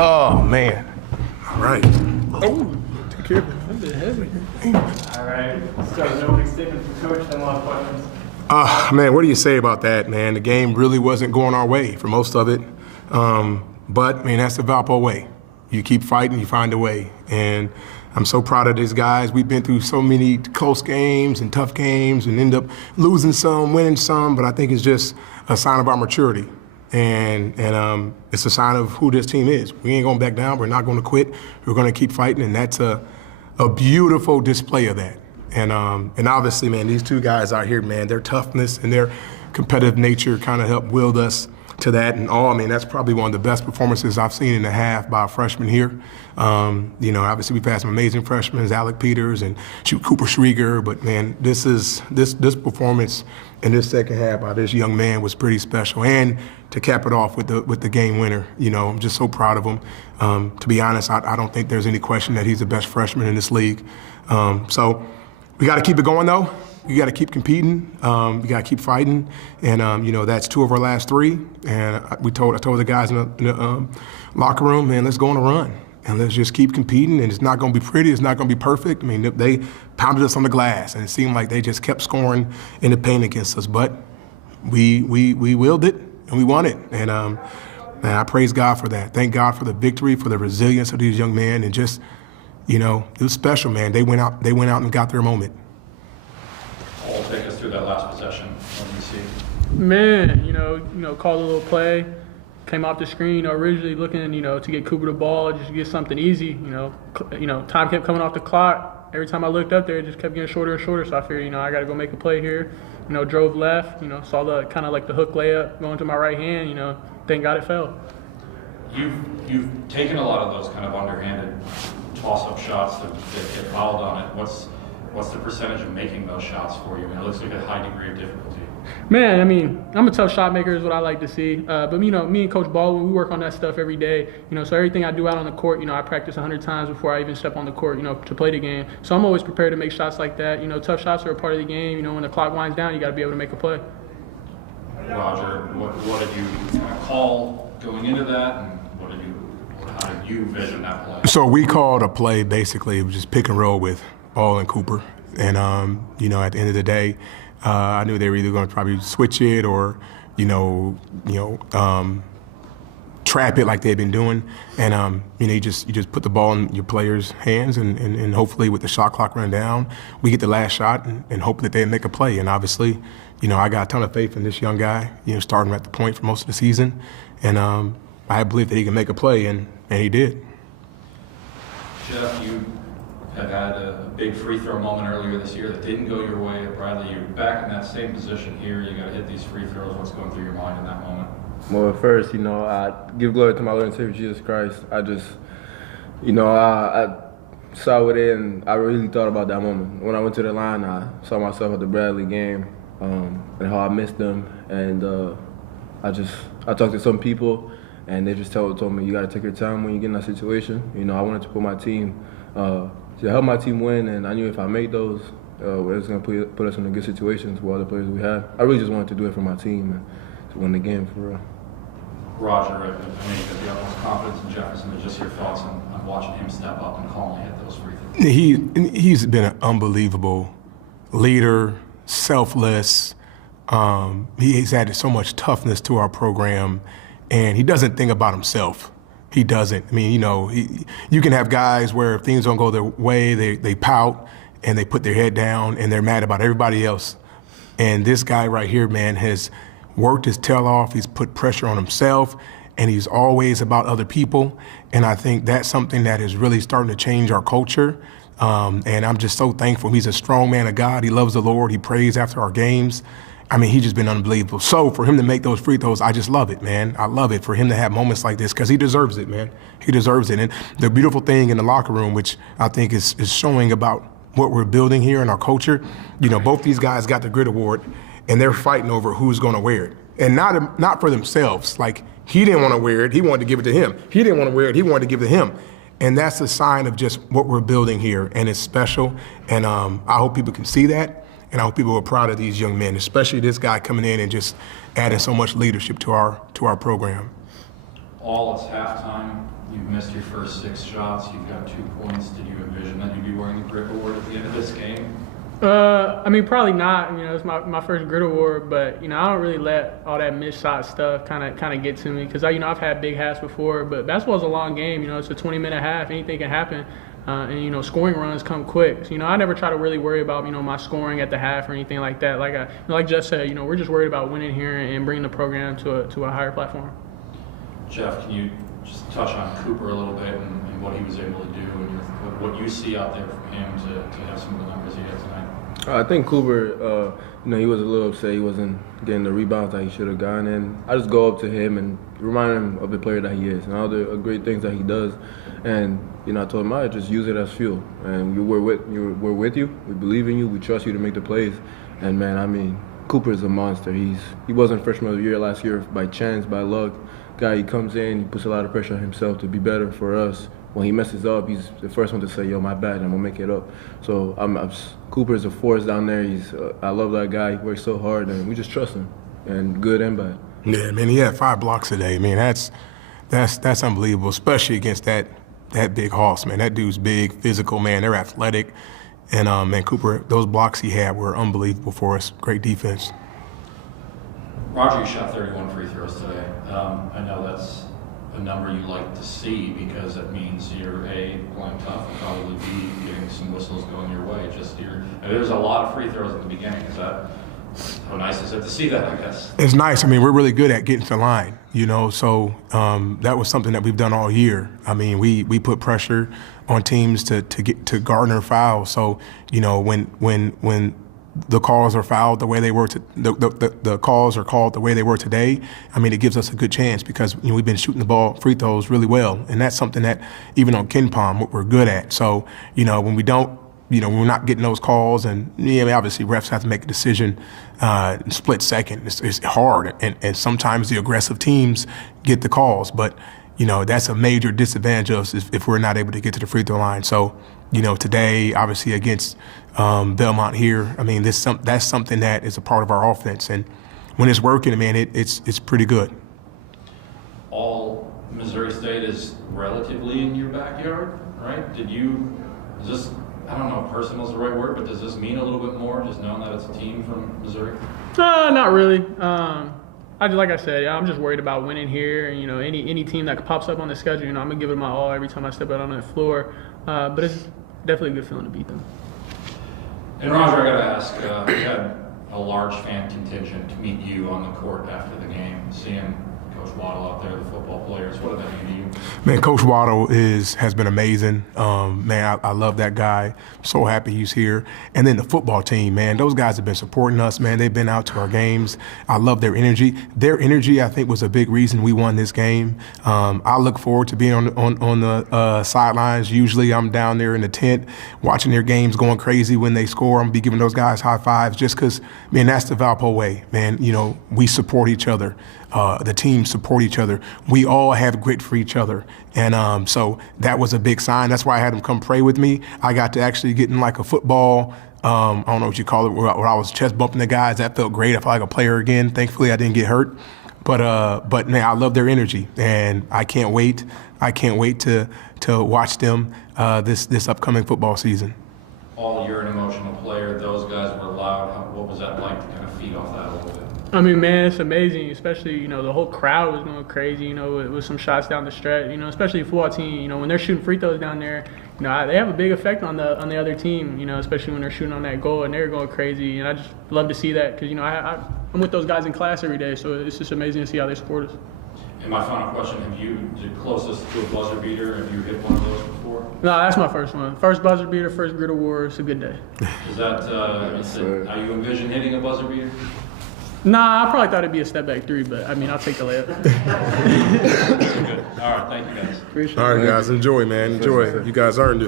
Oh, man. All right. Oh, take care of it. That's a bit heavy. All right. Let's start with an opening statement from Coach, then we'll have questions. Man, what do you say about that, man? The game really wasn't going our way for most of it. But, man, that's the Valpo way. You keep fighting, you find a way. And I'm so proud of these guys. We've been through so many close games and tough games and end up losing some, winning some, but I think it's just a sign of our maturity. And it's a sign of who this team is. We ain't gonna back down, we're not gonna quit, we're gonna keep fighting, and that's a beautiful display of that. And obviously, man, these two guys out here, man, their toughness and their competitive nature kind of helped wield us to that and all. I mean, that's probably one of the best performances I've seen in a half by a freshman here. Obviously we've had some amazing freshmen, Alec Peters and Cooper Schrieger, but man, this performance in this second half by this young man was pretty special. And to cap it off with the game winner, I'm just so proud of him. To be honest, I don't think there's any question that he's the best freshman in this league. So we got to keep it going though. You got to keep competing. You got to keep fighting, and that's 2 of our last 3. And I told the guys in the locker room, man, let's go on a run, and let's just keep competing. And it's not going to be pretty. It's not going to be perfect. I mean, they pounded us on the glass, and it seemed like they just kept scoring in the paint against us. But we willed it, and we won it. And man, I praise God for that. Thank God for the victory, for the resilience of these young men, and just it was special, man. They went out and got their moment. Take us through that last possession. What do you see? Man, called a little play, came off the screen. Originally looking, to get Cooper the ball, just to get something easy. Time kept coming off the clock. Every time I looked up there, it just kept getting shorter and shorter. So I figured, I got to go make a play here. Drove left. Saw the kind of like the hook layup going to my right hand. Thank God it fell. You've taken a lot of those kind of underhanded toss-up shots that get fouled on it. What's the percentage of making those shots for you? I mean, it looks like a high degree of difficulty. Man, I'm a tough shot maker is what I like to see. But me and Coach Baldwin, we work on that stuff every day. So everything I do out on the court, I practice 100 times before I even step on the court, to play the game. So I'm always prepared to make shots like that. Tough shots are a part of the game. When the clock winds down, you got to be able to make a play. Roger, what did you kind of call going into that, and how did you vision that play? So we called a play basically, it was just pick and roll with Ball and Cooper. And, at the end of the day, I knew they were either going to probably switch it or, trap it like they've been doing. And, you just put the ball in your players' hands and hopefully with the shot clock running down, we get the last shot and hope that they make a play. And obviously, I got a ton of faith in this young guy, starting at the point for most of the season. And I believe that he can make a play, and he did. Jeff, you have had a big free throw moment earlier this year that didn't go your way at Bradley. You're back in that same position here. You got to hit these free throws. What's going through your mind in that moment? Well, first, I give glory to my Lord and Savior Jesus Christ. I just, I saw it in. I really thought about that moment. When I went to the line, I saw myself at the Bradley game and how I missed them. And I talked to some people, and they just told me, you got to take your time when you get in that situation. I wanted to put my team to help my team win, and I knew if I made those, it was going to put us in a good situations with all the players we had. I really just wanted to do it for my team and to win the game for real. Roger, I mean, you have most confidence in Jefferson, but just your thoughts on watching him step up and calmly hit those free throws. He's been an unbelievable leader, selfless. He's added so much toughness to our program, and he doesn't think about himself. He doesn't. I mean, you can have guys where if things don't go their way, they pout and they put their head down and they're mad about everybody else. And this guy right here, man, has worked his tail off. He's put pressure on himself, and he's always about other people. And I think that's something that is really starting to change our culture. And I'm just so thankful. He's a strong man of God. He loves the Lord. He prays after our games. I mean, he's just been unbelievable. So for him to make those free throws, I just love it, man. I love it for him to have moments like this because he deserves it, man. He deserves it. And the beautiful thing in the locker room, which I think is showing about what we're building here in our culture, both these guys got the Grit Award, and they're fighting over who's going to wear it. And not for themselves. Like, he didn't want to wear it. He wanted to give it to him. He didn't want to wear it. He wanted to give it to him. And that's a sign of just what we're building here, and it's special. And I hope people can see that. And I hope people are proud of these young men, especially this guy coming in and just adding so much leadership to our program. All it's halftime. You've missed your first 6 shots. You've got 2 points. Did you envision that you'd be wearing the grit award at the end of this game? I mean, probably not. You know, it's my first grit award, but you know, I don't really let all that missed shot stuff kind of get to me because I've had big halves before. But basketball's a long game. You know, it's a 20-minute half. Anything can happen, and you know, scoring runs come quick. So, you know, I never try to really worry about my scoring at the half or anything like that. Like Jeff said, you know, we're just worried about winning here and bringing the program to a higher platform. Jeff, can you just touch on Cooper a little bit and what he was able to do and what you see out there from him to have some of the numbers he had tonight? I think Cooper, you know, he was a little upset he wasn't getting the rebounds that he should have gotten, and I just go up to him and remind him of the player that he is and all the great things that he does. And you know, I told him, I just use it as fuel. And we're with you. We believe in you. We trust you to make the plays. And man, I mean, Cooper is a monster. He wasn't freshman of the year last year by chance, by luck. Guy, he comes in, he puts a lot of pressure on himself to be better for us. When he messes up, he's the first one to say, "Yo, my bad," and I'm gonna make it up. So Cooper is a force down there. I love that guy. He works so hard, and we just trust him, and good and bad. Yeah, man, he had 5 blocks today. Man, that's unbelievable, especially against that big hoss, man. That dude's big, physical, man. They're athletic, and man, Cooper, those blocks he had were unbelievable for us. Great defense. Roger, you shot 31 free throws today. I know that's a number you like to see because it means you're A, playing tough, and probably B, getting some whistles going your way. There's a lot of free throws at the beginning. How nice is it to see that, I guess? It's nice. I mean, we're really good at getting to the line, you know, so that was something that we've done all year. I mean, we put pressure on teams to garner fouls. So, you know, when the calls are fouled the way they were the calls are called the way they were today, I mean, it gives us a good chance because, you know, we've been shooting the ball, free throws really well, and that's something that even on KenPom, what we're good at. So, you know, when we don't, you know, we're not getting those calls, and yeah, I mean, obviously refs have to make a decision in split second. It's hard, and sometimes the aggressive teams get the calls, but you know, that's a major disadvantage of us if we're not able to get to the free throw line. So, you know, today, obviously against Belmont here, I mean, that's something that is a part of our offense, and when it's working, man, it's pretty good. All Missouri State is relatively in your backyard, right? Is this, I don't know if personal is the right word, but does this mean a little bit more, just knowing that it's a team from Missouri? Not really. Like I said, I'm just worried about winning here. And, you know, any team that pops up on the schedule, you know, I'm gonna give it my all every time I step out on that floor. But it's definitely a good feeling to beat them. And Roger, I gotta ask, we had a large fan contingent to meet you on the court after the game, seeing Coach Waddle out there, the football players. What did that mean to you? Man, Coach Waddle has been amazing. Man, I love that guy. So happy he's here. And then the football team, man, those guys have been supporting us, man. They've been out to our games. I love their energy. Their energy, I think, was a big reason we won this game. I look forward to being on the sidelines. Usually I'm down there in the tent watching their games, going crazy when they score. I'm going to be giving those guys high fives just because, man, that's the Valpo way, man. You know, we support each other. The teams support each other. We all have grit for each other. And so that was a big sign. That's why I had them come pray with me. I got to actually get in like a football, I don't know what you call it, where I was chest bumping the guys. That felt great. I felt like a player again. Thankfully, I didn't get hurt. But man, I love their energy, and I can't wait. I can't wait to watch them this upcoming football season. You're an emotional player. Those guys were loud. What was that like to kind of feed off that a little bit? I mean, man, it's amazing, especially, you know, the whole crowd was going crazy, you know, with some shots down the stretch, you know, especially the football team, you know, when they're shooting free throws down there, you know, they have a big effect on the other team, you know, especially when they're shooting on that goal and they're going crazy. And I just love to see that because, you know, I'm with those guys in class every day, so it's just amazing to see how they support us. And my final question, the closest to a buzzer beater, have you hit one of those before? No, that's my first one. First buzzer beater, first grit award. It's a good day. Is that, are you envision hitting a buzzer beater? Nah, I probably thought it'd be a step back 3, but I mean, I'll take the layup. Good. All right, thank you guys. Appreciate it. All right, guys, enjoy, man. Enjoy. You guys earned this.